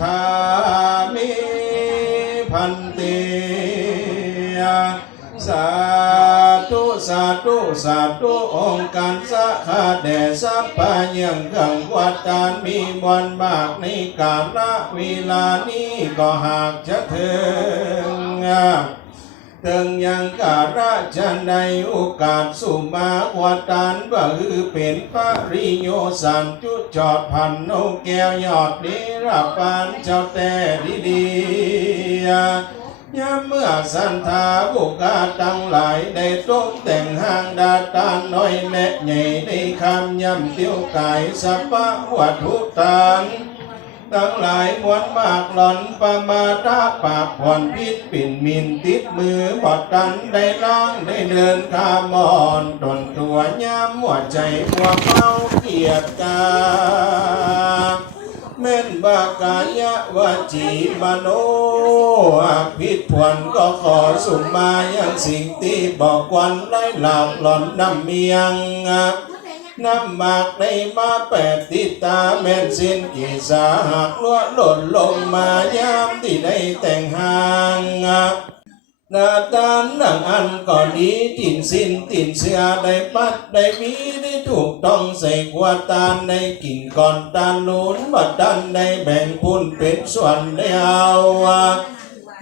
ธามิพันติสาธุสาธุสาธุองค์การสะขาแด่สัพพะยังกังวัตานมีวันมากในกาลเวลานี้ก็หากจะถึง ถึงยังการาชนในโอกาสสุมาวตานว่าคือเป็นปริโยสันจุจอดพันโนแก้วยอดนิรปานเจ้าแต่ดีดีๆยามเมื่อสันทาบุกาตั้งหลายได้ตกแต่งห้างดาตานน้อยแนะใหญ่ในคำยำเตี้ยวกายสัพพะวัตถุตาน ทั้งหลายมวนมากหล่อนประมาทปากผ่อนพิษปิ่นมินติดมือบอดกันได้ล้างได้เดินข้ามอนตนตัวย้ำหัวใจหัวเมาเกียดกาเม่นบากายะวจีมโนพิษผวนก็ขอสุ่มมายังสิ่งที่บอกวันไล่หลอกหล่อนน้ำเมียง น้ำหมากในมาแปดติตาแม่นสิ้นกีสาหักล้วนหล่นลงมายามที่ได้แต่งห่างนาตาหนังอันก่อนนี้ตินสิ้นตินเสือได้ปัดได้มีได้ถูกต้องใส่ขวดตาลในกิ่นก่อนตาลนุนบัดดันได้แบ่งพุนเป็นส่วนได้เอา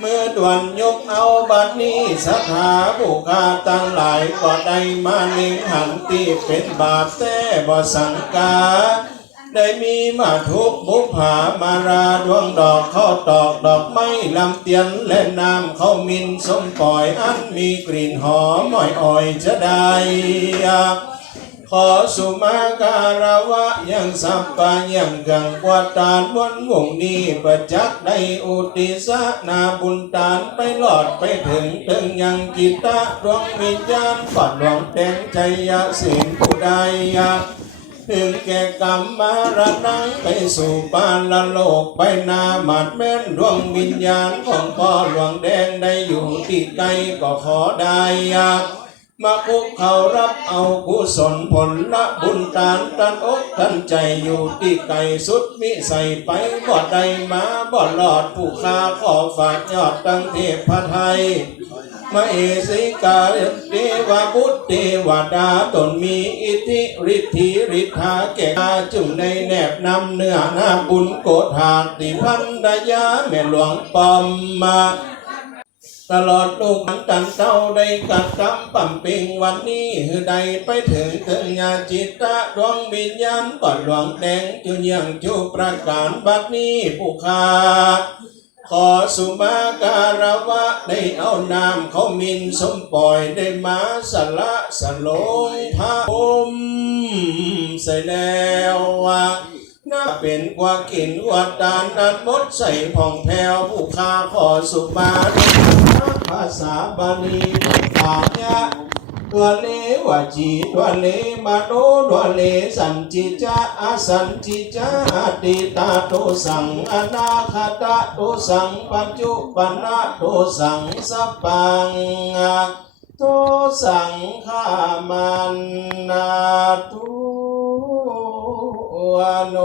เมื่อดวนยกเอาบัดนี้สถาบุคาตั้งหลายก็ได้มาเลิงหันตีเป็นบาปแต่บ่สังกา ได้มีมาทุกบุผามาราดวงดอกเข้าตอกดอกไม้ลำเตียนและน้ำเข้ามินสมปล่อยอันมีกลิ่นหอมอ่อยอ่อยๆจะได้ ขอสุมาการาวะยังสัพพะยังกังกวาตานวนวงนี้ประจักษ์ในอุติสนาบุญตานไปหลอดไปถึงถึงยังกิตะดวงวิญญาณฝันหลวงแดงใจยะสินผู้ใดถึงแก่กรรมมารนังไปสู่ปานละโลกไปนามัดแม่นดวงวิญญาณของพ่อหลวงแดงได้อยู่ที่ใกล้ก็ขอได้ยาก มาคุกเขารับเอากุศลผลละบุญตานตันอกทันใจอยู่ที่ไกสุดมิใส่ไปบ่ใดมาบ่หลอดผู้คาขอฝากยอดตั้งเทพไทยมาเอสิกาเทวบุตรเทวดาตนมีอิทธิฤทธิฤทธาแก่กาจุ่มในแนบนำเนื้อหน้าบุญโกฏหาติพันดายาแม่หลวงปอมมา ตลอดลูกมันกันเต้าได้กัดกำปั่มปิงวันนี้ฮือใดไปถึงถึงญาจิตตะดวงวิญญาณก่อนหลวงแดงจุเยียงจุประการบัดนี้ผู้ขาขอสุมาการวะได้เอานามเขามินสมปล่อยได้มาสละสลงพระอมใส่แล้วว่า น่าเป็นกว่ากินวัดดานนันมดใส่ผ่องแผ้วผู้คาขอสุมาภาษาบาลีปากยะตัวเลวจีตัวเลมาโนตัวเลสันจิจาอาสันจิจาอติตาโตสังอนาคตาโตสังปัจจุปนะโตสังสัพพังโตสังขามันนาทุวโน